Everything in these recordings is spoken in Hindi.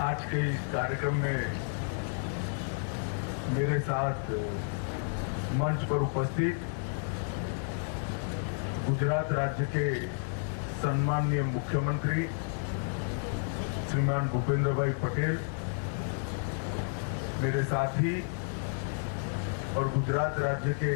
आज के इस कार्यक्रम में मेरे साथ मंच पर उपस्थित गुजरात राज्य के सम्माननीय मुख्यमंत्री श्रीमान भूपेंद्र भाई पटेल, मेरे साथी और गुजरात राज्य के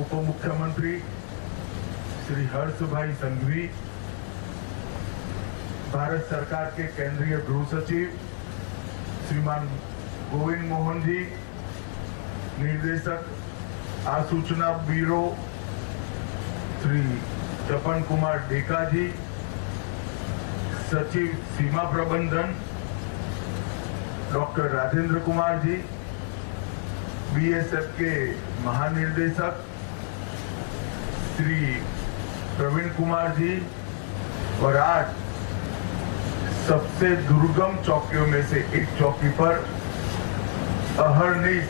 उप मुख्यमंत्री श्री हर्ष भाई संघवी, भारत सरकार के केंद्रीय गृह सचिव श्रीमान गोविंद मोहन जी, निर्देशक आसूचना ब्यूरो श्री तपन कुमार डेका जी, सचिव सीमा प्रबंधन डॉक्टर राजेंद्र कुमार जी, बीएसएफ के महानिर्देशक श्री प्रवीण कुमार जी, और आज सबसे दुर्गम चौकियों में से एक चौकी पर अहरनिश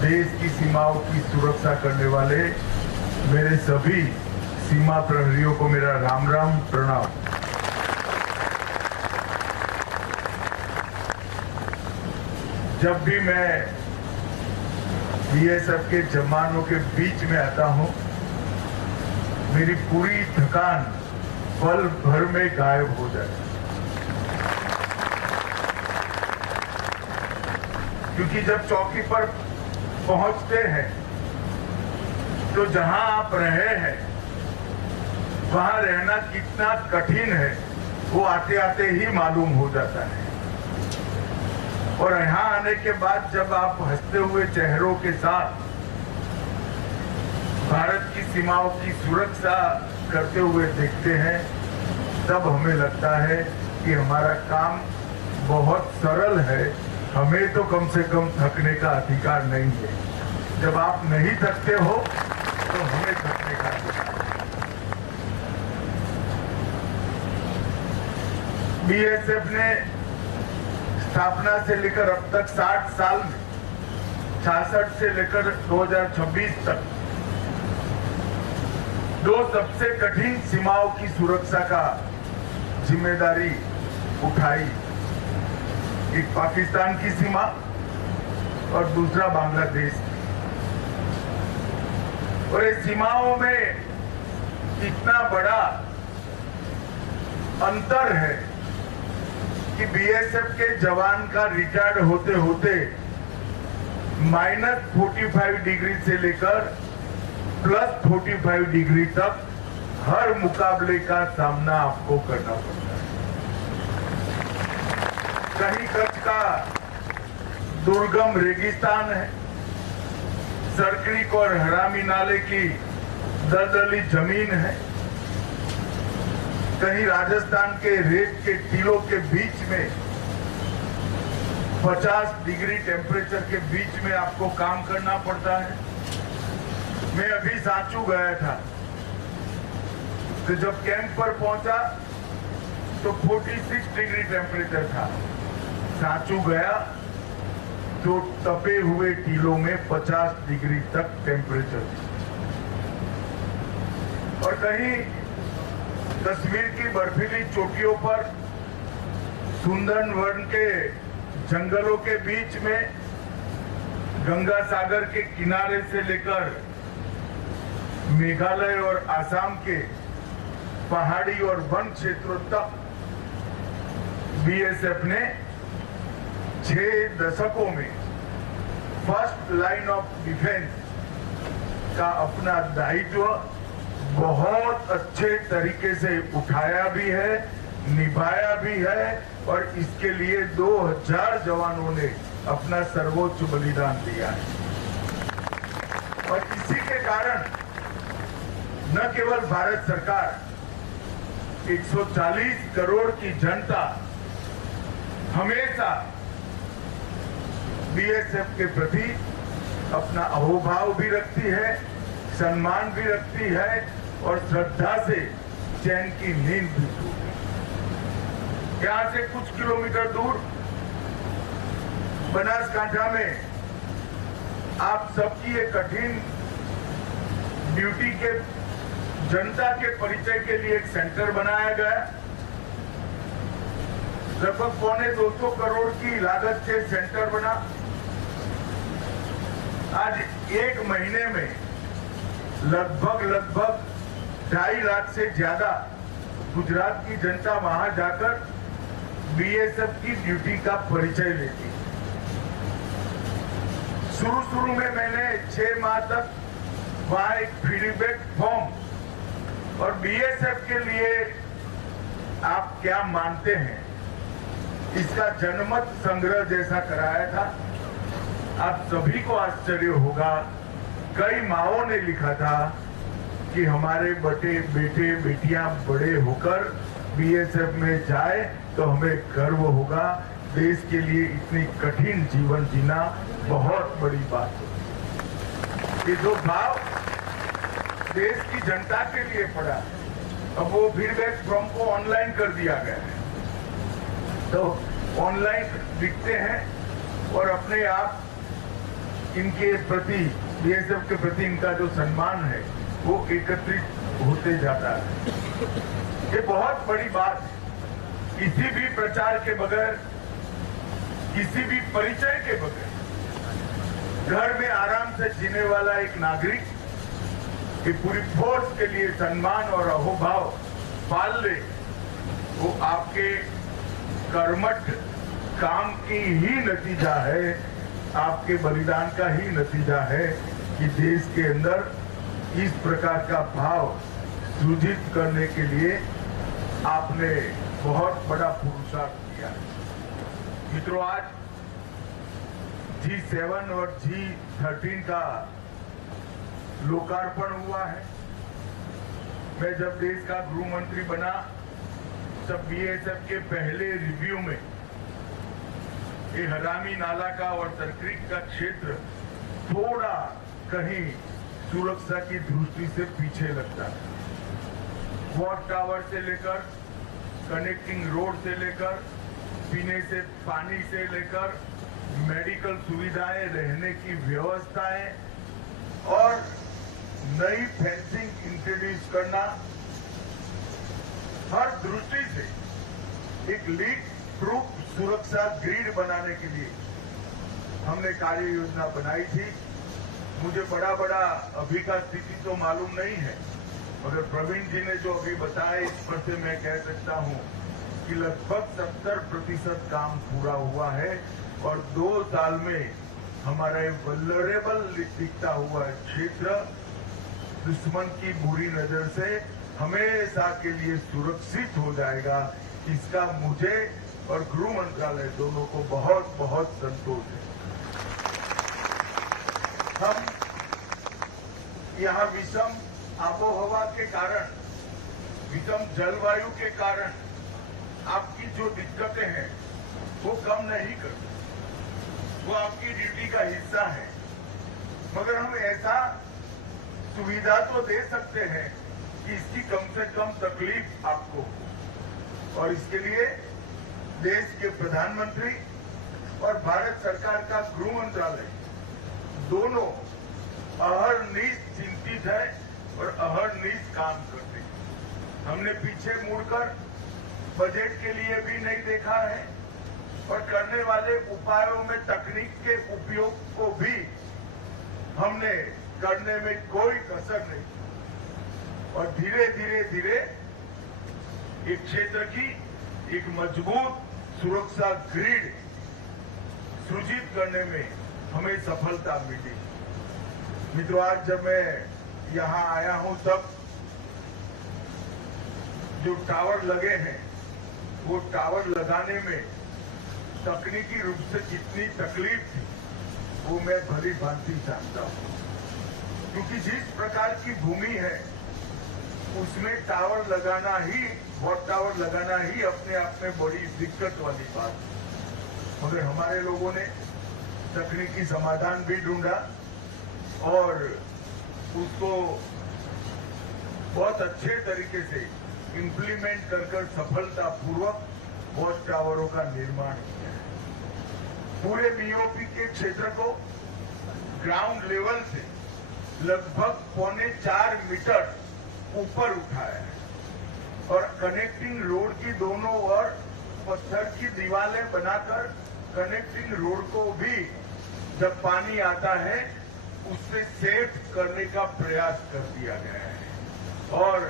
देश की सीमाओं की सुरक्षा करने वाले मेरे सभी सीमा प्रहरियों को मेरा राम राम प्रणाम। जब भी मैं बीएसएफ के जवानों के बीच में आता हूं, मेरी पूरी थकान पल भर में गायब हो जाती है, क्योंकि जब चौकी पर पहुंचते हैं तो जहां आप रहे हैं वहां रहना कितना कठिन है वो आते आते ही मालूम हो जाता है। और यहां आने के बाद जब आप हंसते हुए चेहरों के साथ भारत की सीमाओं की सुरक्षा करते हुए देखते हैं, तब हमें लगता है कि हमारा काम बहुत सरल है। हमें तो कम से कम थकने का अधिकार नहीं है। जब आप नहीं थकते हो तो हमें थकने का अधिकार है। बीएसएफ ने स्थापना से लेकर अब तक 60 साल में 66 से लेकर 2026 तक दो सबसे कठिन सीमाओं की सुरक्षा का जिम्मेदारी उठाई, एक पाकिस्तान की सीमा और दूसरा बांग्लादेश की। और इस सीमाओं में इतना बड़ा अंतर है कि बीएसएफ के जवान का रिटायर्ड होते होते -45 डिग्री से लेकर +45 डिग्री तक हर मुकाबले का सामना आपको करना पड़ता है। कहीं कच्छ का दुर्गम रेगिस्तान है, सरक्रीक और हरामी नाले की दलदली जमीन है, कहीं राजस्थान के रेत के टीलों के बीच में 50 डिग्री टेम्परेचर के बीच में आपको काम करना पड़ता है। मैं अभी सांचू गया था, तो जब कैंप पर पहुंचा तो 46 डिग्री टेम्परेचर था। सांचू गया तो तपे हुए टीलों में 50 डिग्री तक टेम्परेचर था। और कहीं कश्मीर की बर्फीली चोटियों पर सुंदरवन के जंगलों के बीच में गंगा सागर के किनारे से लेकर मेघालय और आसाम के पहाड़ी और वन क्षेत्रों तक बीएसएफ ने 6 दशकों में फर्स्ट लाइन ऑफ डिफेंस का अपना दायित्व बहुत अच्छे तरीके से उठाया भी है, निभाया भी है, और इसके लिए 2000 जवानों ने अपना सर्वोच्च बलिदान दिया है। और इसी के कारण न केवल भारत सरकार, 140 करोड़ की जनता हमेशा बीएसएफ के प्रति अपना अहोभाव भी रखती है, सम्मान भी रखती है, और श्रद्धा से चैन की नींद भी सोती है। यहां से कुछ किलोमीटर दूर बनासकांठा में आप सबकी एक कठिन ड्यूटी के जनता के परिचय के लिए एक सेंटर बनाया गया। लगभग 250 करोड़ की लागत से सेंटर बना। आज एक महीने में लगभग 2.5 लाख से ज्यादा गुजरात की जनता वहां जाकर बीएसएफ की ड्यूटी का परिचय लेती। शुरू में मैंने 6 माह तक वहां एक फीडबैक फॉर्म और बीएसएफ के लिए आप क्या मानते हैं इसका जनमत संग्रह जैसा कराया था। आप सभी को आश्चर्य होगा, कई माओं ने लिखा था कि हमारे बेटे बेटियां बड़े होकर बीएसएफ में जाए तो हमें गर्व होगा। देश के लिए इतनी कठिन जीवन जीना बहुत बड़ी बात है। ये जो भाव देश की जनता के लिए पड़ा, अब वो फीडबैक फॉर्म को ऑनलाइन कर दिया गया है, तो ऑनलाइन लिखते हैं और अपने आप इनके प्रति, बीएसएफ के प्रति इनका जो सम्मान है वो एकत्रित होते जाता है। ये बहुत बड़ी बात है। किसी भी प्रचार के बगैर, किसी भी परिचय के बगैर घर में आराम से जीने वाला एक नागरिक की पूरी फोर्स के लिए सम्मान और अहोभाव पाल ले, वो आपके कर्मठ काम की ही नतीजा है, आपके बलिदान का ही नतीजा है कि देश के अंदर इस प्रकार का भाव सृजित करने के लिए आपने बहुत बड़ा पुरुषार्थ किया है। मित्रों, आज G7 और G13 का लोकार्पण हुआ है। मैं जब देश का गृह मंत्री बना तब बीएसएफ के पहले रिव्यू में ये हरामी नाला का और तरक्रीक का क्षेत्र थोड़ा कहीं सुरक्षा की दृष्टि से पीछे लगता है। वॉच टावर से लेकर कनेक्टिंग रोड से लेकर पीने से पानी से लेकर मेडिकल सुविधाएं, रहने की व्यवस्थाएं और नई फेंसिंग इंट्रोड्यूस करना, हर दृष्टि से एक लीक प्रूफ सुरक्षा ग्रिड बनाने के लिए हमने कार्य योजना बनाई थी। मुझे बड़ा अभी का स्थिति तो मालूम नहीं है, मगर प्रवीण जी ने जो अभी बताया इस पर से मैं कह सकता हूं कि लगभग 70% काम पूरा हुआ है और 2 साल में हमारा वल्नरेबल दिखता हुआ क्षेत्र दुश्मन की बुरी नजर से हमेशा के लिए सुरक्षित हो जाएगा। इसका मुझे और गृह मंत्रालय दोनों को बहुत बहुत संतोष है। हम यहाँ विषम आबोहवा के कारण, विषम जलवायु के कारण आपकी जो दिक्कतें हैं वो कम नहीं करते, वो आपकी ड्यूटी का हिस्सा है, मगर हम ऐसा सुविधा तो दे सकते हैं कि इसकी कम से कम तकलीफ आपको हो। और इसके लिए देश के प्रधानमंत्री और भारत सरकार का गृह मंत्रालय दोनों अहरनिश चिंतित है और अहरनिश काम करते हैं। हमने पीछे मुड़कर बजट के लिए भी नहीं देखा है और करने वाले उपायों में तकनीक के उपयोग को भी हमने करने में कोई कसर नहीं, और धीरे धीरे एक क्षेत्र की एक मजबूत सुरक्षा ग्रिड सृजित करने में हमें सफलता मिली। मित्रों, आज जब मैं यहां आया हूं तब जो टावर लगे हैं वो टावर लगाने में तकनीकी रूप से कितनी तकलीफ थी वो मैं भली भांति जानता हूं, क्योंकि जिस प्रकार की भूमि है उसमें टावर लगाना ही, वॉट टावर लगाना ही अपने आप में बड़ी दिक्कत वाली बात है। मगर हमारे लोगों ने तकनीकी समाधान भी ढूंढा और उसको बहुत अच्छे तरीके से इम्प्लीमेंट कर सफलतापूर्वक वॉच टावरों का निर्माण किया है। पूरे बीओपी के क्षेत्र को ग्राउंड लेवल से लगभग 4.25 मीटर ऊपर उठाया है और कनेक्टिंग रोड की दोनों ओर पत्थर की दीवारें बनाकर कनेक्टिंग रोड को भी जब पानी आता है उससे सेफ करने का प्रयास कर दिया गया है। और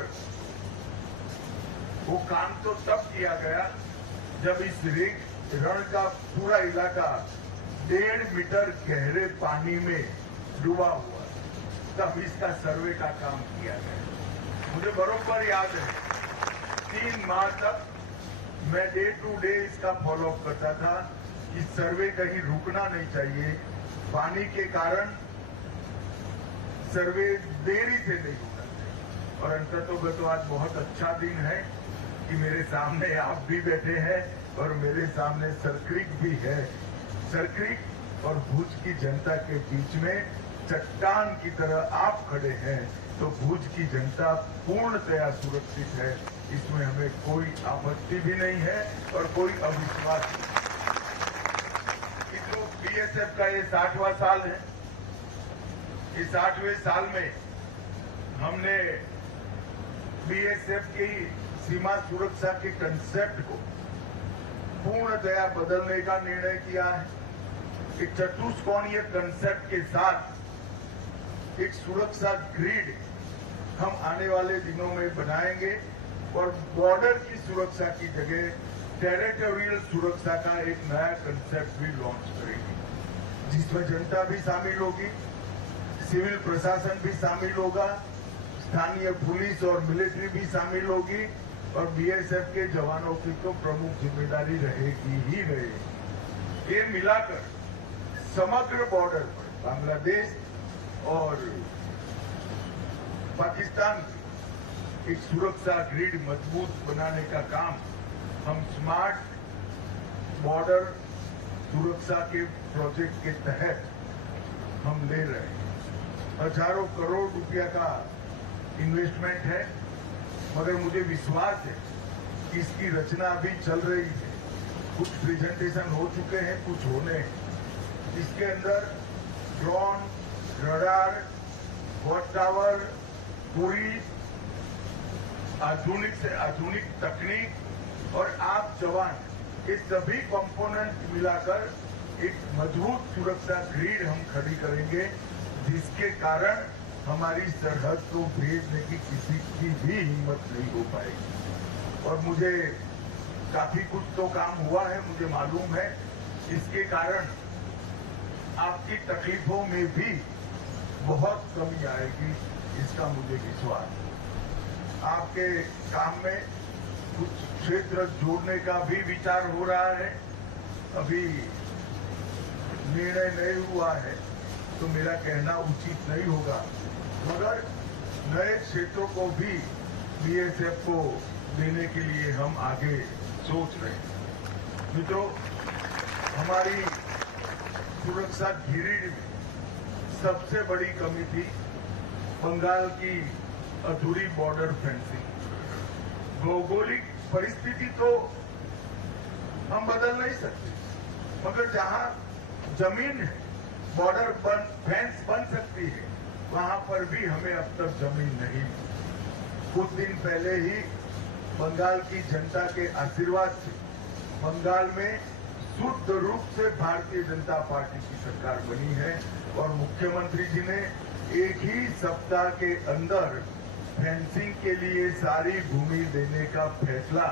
वो काम तो तब किया गया जब इस रण का पूरा इलाका 1.5 मीटर गहरे पानी में डूबा हुआ, तब इसका सर्वे का काम किया गया। मुझे बरोबर याद है 3 माह तक मैं डे टू डे इसका फॉलोअप करता था कि सर्वे कहीं रुकना नहीं चाहिए, पानी के कारण सर्वे देरी से नहीं होना चाहिए। और अंततः आज बहुत अच्छा दिन है कि मेरे सामने आप भी बैठे हैं और मेरे सामने सरक्रीक भी है। सरक्रीक और भुज की जनता के बीच में चट्टान की तरह आप खड़े हैं, तो भुज की जनता पूर्णतया सुरक्षित है, इसमें हमें कोई आपत्ति भी नहीं है और कोई अविश्वास नहीं। तो बीएसएफ का ये 60वां साल है। इस 60वें साल में हमने बीएसएफ की सीमा सुरक्षा के कंसेप्ट को पूर्णतया बदलने का निर्णय किया है। एक चतुष्कोणीय कंसेप्ट के साथ एक सुरक्षा ग्रिड हम आने वाले दिनों में बनाएंगे और बॉर्डर की सुरक्षा की जगह टेरिटोरियल सुरक्षा का एक नया कंसेप्ट भी लॉन्च करेंगे, जिसमें जनता भी शामिल होगी, सिविल प्रशासन भी शामिल होगा, स्थानीय पुलिस और मिलिट्री भी शामिल होगी और बीएसएफ के जवानों की तो प्रमुख जिम्मेदारी रहेगी ही रहेगी। ये मिलाकर समग्र बॉर्डर पर बांग्लादेश और पाकिस्तान की एक सुरक्षा ग्रिड मजबूत बनाने का काम हम स्मार्ट बॉर्डर सुरक्षा के प्रोजेक्ट के तहत हम ले रहे हैं। हजारों करोड़ रुपया का इन्वेस्टमेंट है, मगर मुझे विश्वास है कि इसकी रचना अभी चल रही है। कुछ प्रेजेंटेशन हो चुके हैं, कुछ होने हैं। इसके अंदर ड्रोन, रडार, वॉच टावर, पूरी आधुनिक से आधुनिक तकनीक और आप जवान, ये सभी कंपोनेंट मिलाकर एक मजबूत सुरक्षा ग्रिड हम खड़ी करेंगे, जिसके कारण हमारी सरहद को भेजने की किसी की भी हिम्मत नहीं हो पाएगी। और मुझे काफी कुछ तो काम हुआ है, मुझे मालूम है, इसके कारण आपकी तकलीफों में भी बहुत कमी आएगी, इसका मुझे विश्वास है। आपके काम में कुछ क्षेत्र जोड़ने का भी विचार हो रहा है, अभी निर्णय नहीं हुआ है तो मेरा कहना उचित नहीं होगा, मगर नए क्षेत्रों को भी बीएसएफ को देने के लिए हम आगे सोच रहे हैं। मित्रों, हमारी सुरक्षा ग्रिड में सबसे बड़ी कमी थी बंगाल की अधूरी बॉर्डर फेंसिंग। भौगोलिक परिस्थिति तो हम बदल नहीं सकते, मगर जहां जमीन है, बॉर्डर फेंस बन सकती है, वहां पर भी हमें अब तक जमीन नहीं मिली। कुछ दिन पहले ही बंगाल की जनता के आशीर्वाद से बंगाल में शुद्ध रूप से भारतीय जनता पार्टी की सरकार बनी है और मुख्यमंत्री जी ने एक ही सप्ताह के अंदर फेंसिंग के लिए सारी भूमि देने का फैसला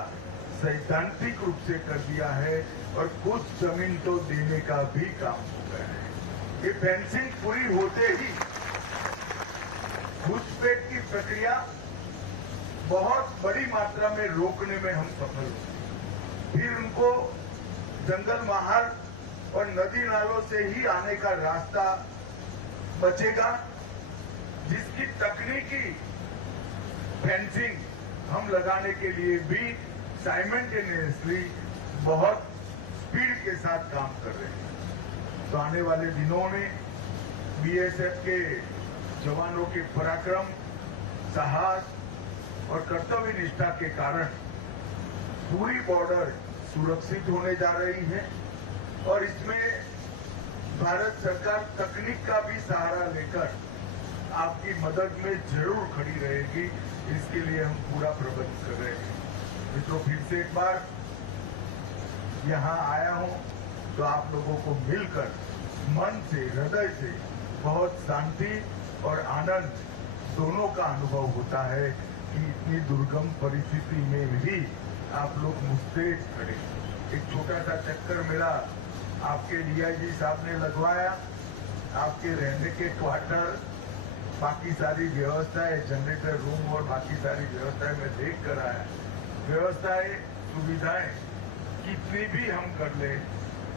सैद्धांतिक रूप से कर दिया है और कुछ जमीन तो देने का भी काम हो गया है। ये फेंसिंग पूरी होते ही घुसपैठ की प्रक्रिया बहुत बड़ी मात्रा में रोकने में हम सफल हुए। फिर उनको जंगल मार्ग और नदी नालों से ही आने का रास्ता बचेगा, जिसकी तकनीकी फेंसिंग हम लगाने के लिए भी साइमल्टेनियसली बहुत स्पीड के साथ काम कर रहे हैं। तो आने वाले दिनों में बीएसएफ के जवानों के पराक्रम, साहस और कर्तव्य निष्ठा के कारण पूरी बॉर्डर सुरक्षित होने जा रही है और इसमें भारत सरकार तकनीक का भी सहारा लेकर आपकी मदद में जरूर खड़ी रहेगी। इसके लिए हम पूरा प्रबंध कर रहे हैं। मित्रों, फिर से एक बार यहाँ आया हूँ तो आप लोगों को मिलकर मन से, हृदय से बहुत शांति और आनंद दोनों का अनुभव होता है कि इतनी दुर्गम परिस्थिति में भी आप लोग मुस्तैद खड़े। एक छोटा सा चक्कर मेरा आपके डीआईजी साहब ने लगवाया, आपके रहने के क्वार्टर, बाकी सारी व्यवस्थाएं, जनरेटर रूम और बाकी सारी व्यवस्थाएं मैं देख कर आया। व्यवस्थाएं, सुविधाएं कितनी भी हम कर ले,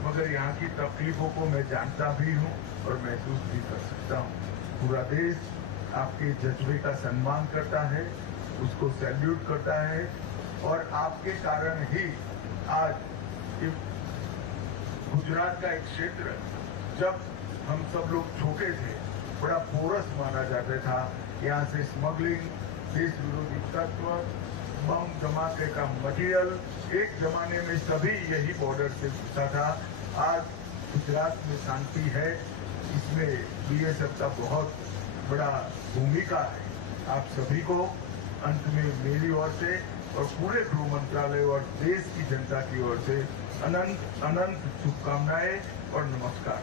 मगर यहाँ की तकलीफों को मैं जानता भी हूँ और महसूस भी कर सकता हूँ। पूरा देश आपके जज्बे का सम्मान करता है, उसको सैल्यूट करता है और आपके कारण ही आज गुजरात का एक क्षेत्र, जब हम सब लोग छोटे थे, बड़ा पोरस माना जाता था। यहाँ से स्मगलिंग, देश विरोधी तत्व, बम धमाके का मटेरियल, एक जमाने में सभी यही बॉर्डर से घुसा था। आज गुजरात में शांति है, इसमें बीएसएफ का बहुत बड़ा भूमिका है। आप सभी को अंत में मेरी ओर से और पूरे गृह मंत्रालय और देश की जनता की ओर से अनंत अनंत शुभकामनाएं और नमस्कार।